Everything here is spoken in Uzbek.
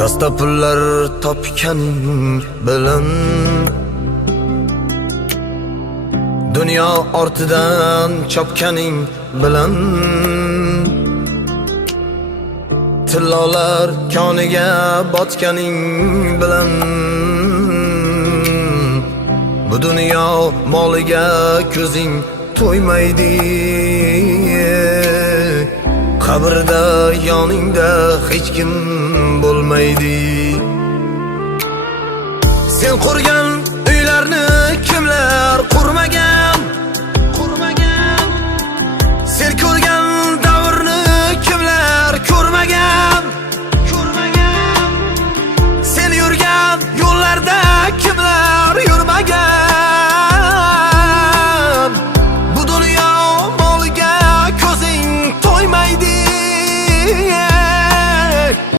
Dasta pullar topganing bilan dunyo ortidan chopganing bilan tillolar koniga botganing bilan bu dunyo moliga ko'zing to'ymaydi. Qabrda yoningda hech kim bo'lmaydi. Sen qurgan uylarni